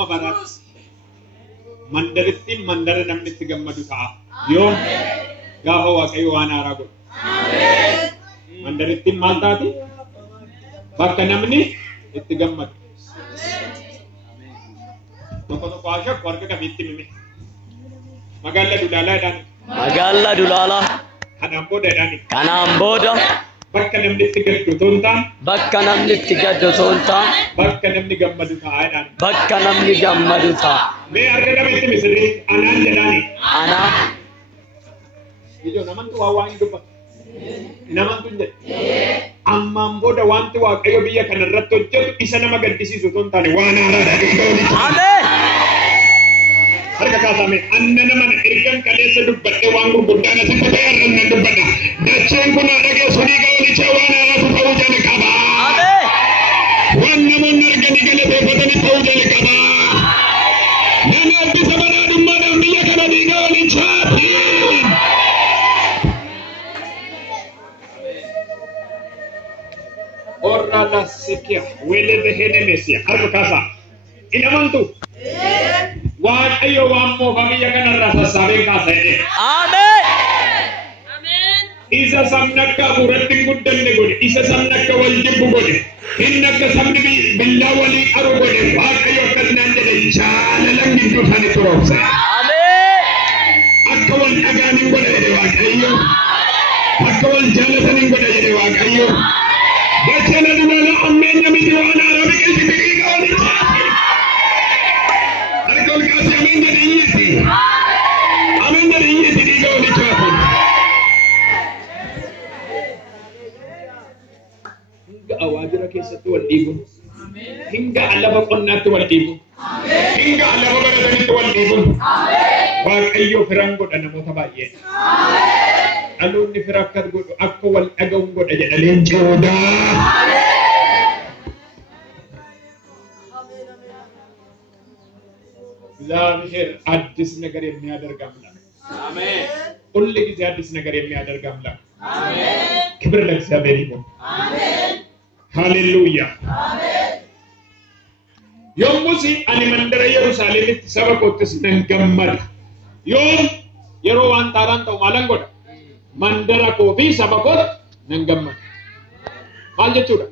amma barat mandaritti mandara namni itti gammadu ta'a yoo gaafa waaqayyo waan haaraa godhu mandaritti maal taati bakka namni itti gammadu tokko asha warga kamitti mime magaalaa dulaalaa kanaan booda bakka namni itti gaddu toontaan bakka namni gammadu taa'aadhaan mee arga dhabeetti misirri anaan jedhaani ijoo namantu waan dubbatu namantu jedhe ammaan booda wanti waaqayyo biyya kana irratti hojjetu isa nama gaddisiisu toontaan waan haaraadha harka kaasame anna nama ergan kaleessa dubbadhe waan gurguddaan asitti ta'e irra dubbadha dacheen kun dhageessu ni gaolicha waan haaraatu ta'uu jalqaba waan namoonni arganii galateeffatanii ta'uu jalqaba nama eebbisa badhaadhummaadhaan biyya kana ni gaolichaati orra la sekia wele de henemesia harka kaasa inamantu waaqayyo waan moofamiyya kanarraa sassaabee kaasa jedhe Amen. isa sabni akka hafuuratti hin guddanne godhe isa sabni akka wal jibbu godhe inni akka sabni billaa walii qaru godhe waaqayyo akkasinaan jedhe jaalalan gidduu isaanii turoomse akka wal dhagaan hin godhe jedhe waaqayyo akka wal jaalatan hin godhe jedhe waaqayyo dachana dulala ammeenya miti waan haaraa biqilchi biqilii qaolichaati harka ol kaasee ameenya dhiiyyiti ni qaolichaati hinga awaajira keessatti wal dhiibu hinga alaaba qonnaatti wal dhiibu hinga alaaba baratanitti wal dhiibu waaqayyo firan godha namoota baay'ee dhaloonni fira akka godhu akka wal dhaga'uun godha jedha leencoodha እግዚአብሔር አዲስ ነገር የሚያደርግ አምላክ አሜን ሁሉ ጊዜ አዲስ ነገር የሚያደርግ አምላክ አሜን ክብር ለእግዚአብሔር ይሁን አሜን ሃሌሉያ አሜን yommuu ani mandara Yerusaalemitti saba kootti nan gammada yoo yeroo waan taaraan ta'u maalan godha mandara koo fi saba kootti nan gammada maal jechuudha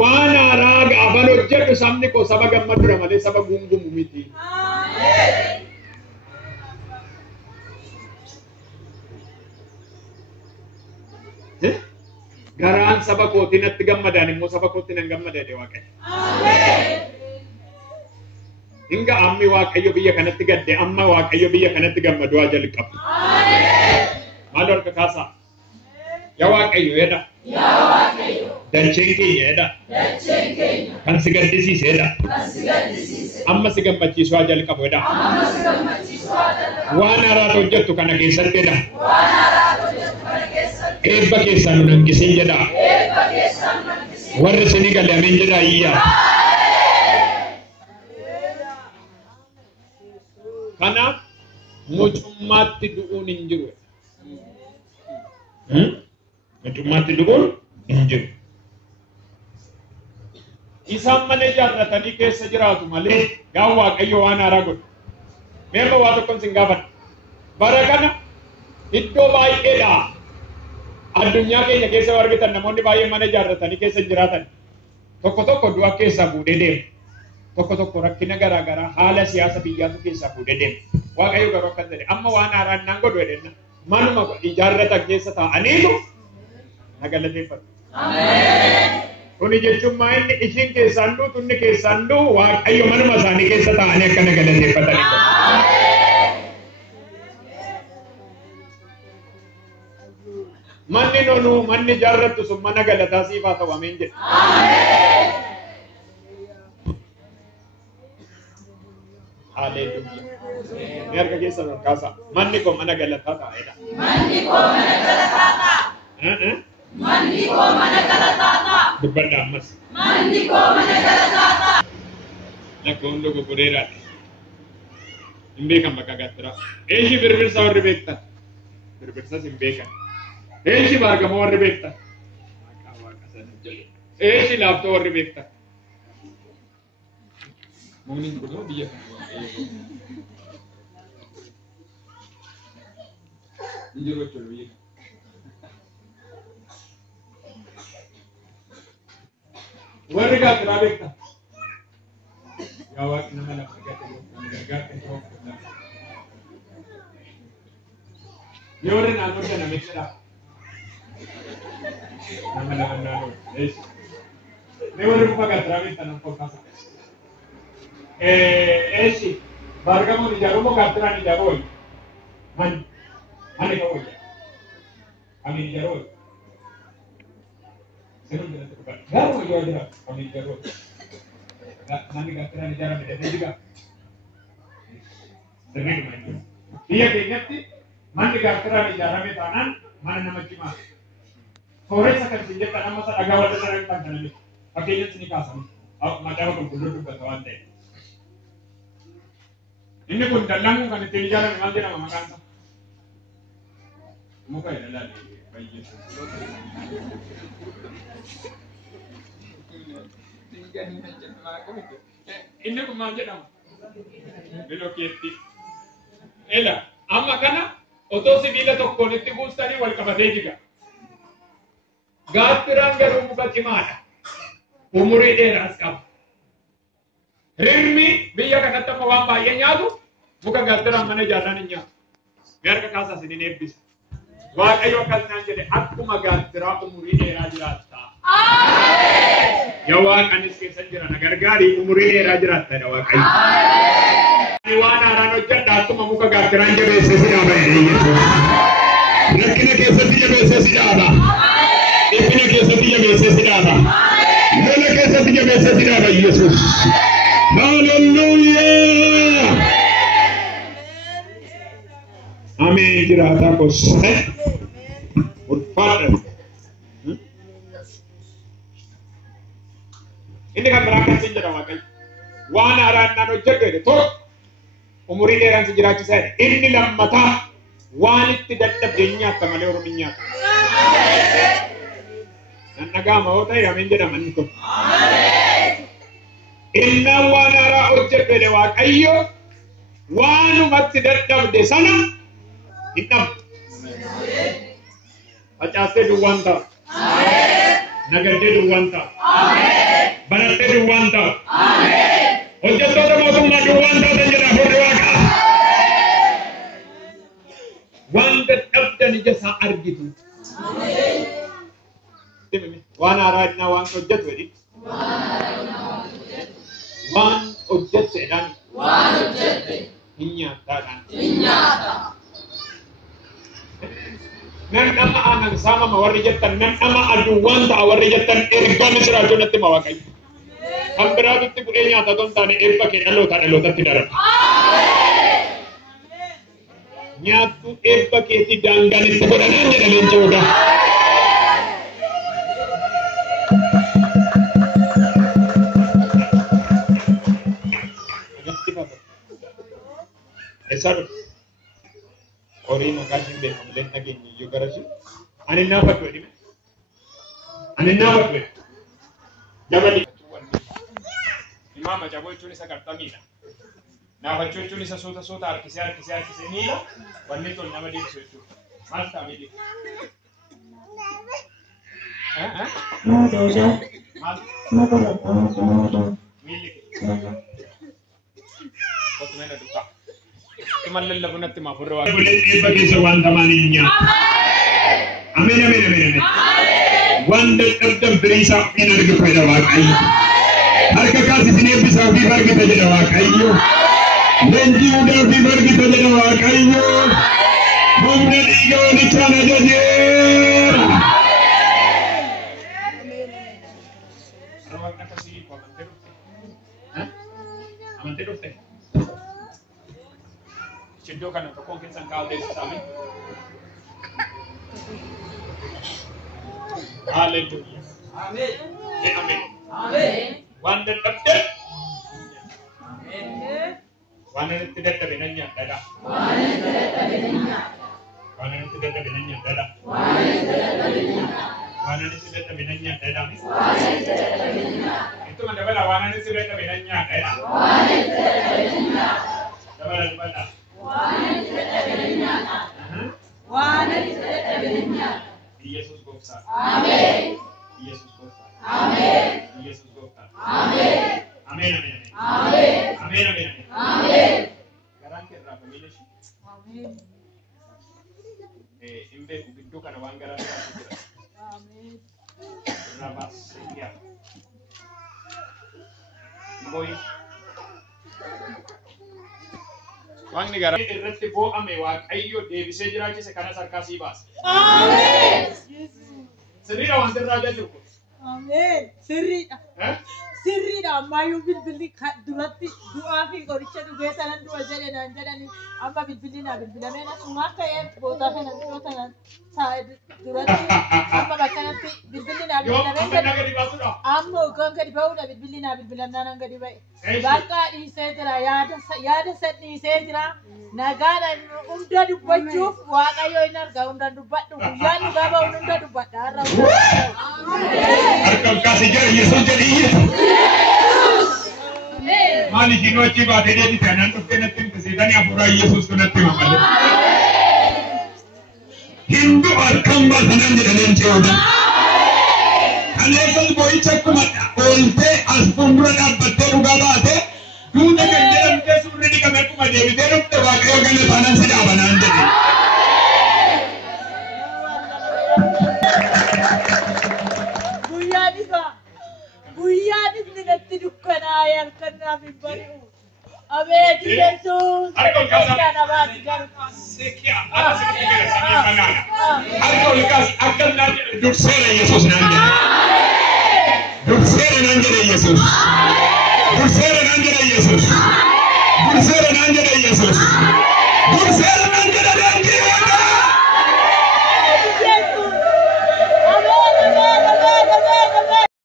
waan haaraa gaafa hojjedhu sabni koo saba gammadudha malee saba gungumu miti garaan saba kootiin natti gammadaan immoo saba kootti nan gammada jedhe waaqayyo hinga ammi waaqayyo biyya kanatti gadde amma waaqayyo biyya kanatti gammadu jalqabu maal harka kaasa yaa waaqayyo jedha dacheen keenya jedha kan si gaddisiise jedha amma si gammachiisu jalqabu jedha waan haaraa hojjettu kana keessatti jedha eebba keessaa nu hanqisin jedha warri isinii galle ameen jedha iyyaa kana mucummaatti du'uun hin jiru mucummaatti du'uun hin jiru isaan mana ijaarratanii keessa jiraatu malee gaafa waaqayyo waan haaraa godhu meerra waa tokkon sin gaafadha bara kana iddoo baay'eedha addunyaa keenya keessa argitan namoonni baay'een mana ijaarratanii keessa jiraatan tokko du'a keessaa fuudhee deema tokko rakkina garaagaraa haala siyaasa biyyaatu keessaa fuudhee deema waaqayyo garuu akkas jedhe amma waan haaraan nan godhu jedhenna manuma ijaarratan keessa taa'aniitu na galateeffatu kuni jechuun maa inni ishiin keessaan duutu inni keessaan duu waaqayyo manuma isaanii keessa taa'anii akka na galateeffataniitu manni nonu manni ijaarrattu sun mana galataa siifaa ta'u ameen jedhe Hallelujah. Mereka kisah berkasa. Mandi ko mana galata ta eda. Mandi ko mana galata ta. Mandi ko mana galata ta. Dubanda mas. Mandi ko mana galata ta. Nakondo ko kurera. Imbekam bakagatra. Eji berbirsa warri bekta. Berbirsa simbeka. Eji bargamo warri bekta. Eji lapto warri bekta. Mungkin kudu dia. Injiro chulu ye. Warga kerabekta. Gawat nama nak kata negara kontrol. Yore na no na mixera. Nama na. Es. Ne wore paga kerabekta na pokasa. Esi. Bargamo ni jarumo katra ni jaroi. Mana kau ya? Kami di Jarod. Saya tidak terbuka. Jarod juga ada. Kami di Jarod. Nanti kata di Jarod ada juga. Sering main. Dia ingat sih. Mana kata di Jarod itu tanan, mana nama cima. Sore sekarang sini tanam masa agak ada tanam tanam ini. Pakainya sini kasam. Macam apa kudu tu betawan deh. Ini pun dalam kan di Jarod nanti nama makan. Muka ya lagi bayi. Ini kemana nama? Beloketi. Ela, amma kana? Oto si bila to konekti gustani wal kabate juga. Gatran garu muka cimana. Umuri deras kap. Hirmi biya kana ta mawamba yenyadu. Muka gatran mana jaraninya. Biar ke kasa sini nebis. Waaqayyo akkas jedhe akkuma gaattiraa umurii dheeraa jiraatta. Yaa Waaqanis keessa jira na gargaari umurii dheeraa jiraatta dha Waaqayyo. Waan haaraan hojjedha akkuma muka gaattiraan jabeesse si dhaaba jedhee rakkina keessatti jabeesse si dhaaba. Dhiphina keessatti jabeesse si dhaaba. Lola keessatti jabeesse si dhaaba Yesuus. Hallelujah. Amin jiraata kosne ulfaadha. Inni kan berangkat sih jedha Waaqayyo. Waan haaraan naan hojjedhe tokko umurii dheeraan si jiraachisaa. Inni lammataa waan itti dadhabde nyaata malee Oromoo nyaata. Nan dhaga'ama yoo ta'e amin jedha manni kun. Inni waan haaraa hojjedhe Waaqayyo waanumatti dadhabde sana hitam. Pacaste duwanta. Nagade duwanta. Barate duwanta. Hojjettoota mootummaa duwanta jedha Fuulli Waaqaa. Waan dadhabdan ija isaa argitu. Waan haaraa waan hojjetu jedhi. Waan hojjetteedhaan. Waan hojjette. Hin nyaataadhaan. Hin nyaata. Nan nama anak sama mawarri jettan nan nama aduwan ta awarri jettan erga misra jonatti mawakai. Hambira bitti bu'ee nyaata don taane erga ke dhalootatti daraba. Nyaatu erga keetti daanganitti godhanan jedhanii jooga. Esar Ori makasih deh, kemudian lagi juga rasi. Ani napa tuh ini? Ani napa tuh? Jangan di. Imam aja boleh curi sakarta mila. Nah, baca curi sasuta arkisar mila. Wanita tuh nama dia suatu. Mas kami di. Mas. Milik. Kau mana duka? Cuman lelaki nanti mah berdoa. Boleh bagi sewan tamaninya. Amin. Wanda terjam berisa inar kepada Waaqayyo. Harga kasih sini bisa biar kita jadi Waaqayyo. Janji udah biar kita jadi Waaqayyo. Kemudian ego di sana jadi. Rawat apa sih kau aman terus? Aman terus teh. Cendokan untuk kongkin sangkal desa kami. Haleluya. Amin. Amin. Amin. Wanda terjadi. Amin. Wanda tidak terbenanya, dada. Wanda tidak terbenanya, dada. Wanda tidak terbenanya, dada. Ittuma dabala waan ani sirreetta beelan nyaadha. Dabala. Yesus gooftaa. Ameen. Yesus gooftaa. Ameen. Yesus gooftaa. Ameen. Ameen. Ameen. Ameen. Garaan kee irraa famiileshi. Ameen. Imbe gidduu kana waan garaan isaa jira. Ameen. Rabas ya. Boy. Waan ni garaan irratti boo'ame Waaqayyo deebisee jiraachise kanas harkaa sii baase. Ameen. Sirriidha waan sirraa jiru. Ameen. Sirriidha. Sirriidha ammayyuu bilbilli duratti du'aa fi qoricha dhugee sanan du'a jedhan jedhani amma bilbilli naa bilbilamee na sumaa ka'ee boodaa kana biyyoota duratti amma bakkanatti bilbilli naa bilbilamee amma kan gadi ba'uudha bilbilli naa bilbilamnaan an gadi ba'e bakka dhiisee jira yaada san dhiisee jira nagaadhaan hunda dubbachuuf Waaqayyo hin arga hundaan dubbadhu guyyaan dhugaa ba'uun hunda dubbadha har'a harka kaasee jira Yesuus jedhii Mali kino chiba dede di kanan to kenatin kesidani apura Yesus kenatin mamale. Hindu arkam basanan jedhanen ceoda. Kanefal boy chakkumata. Olte asfumbura dabbatte dhugaa baate duuda kan jedhamte surri di kamekkuma deebitee dhufte Waaqayyo gana sanan sidaa banaan jedhe. Guyyaadis natti dukkanaa halkannaa fi bari'u. Abeeti Yesuus. Harka olkaas akkana durseera Yesuus naan jedhe. Durseera naan jedhe Yesuus. Durseera naan jedhe Yesuus. Durseera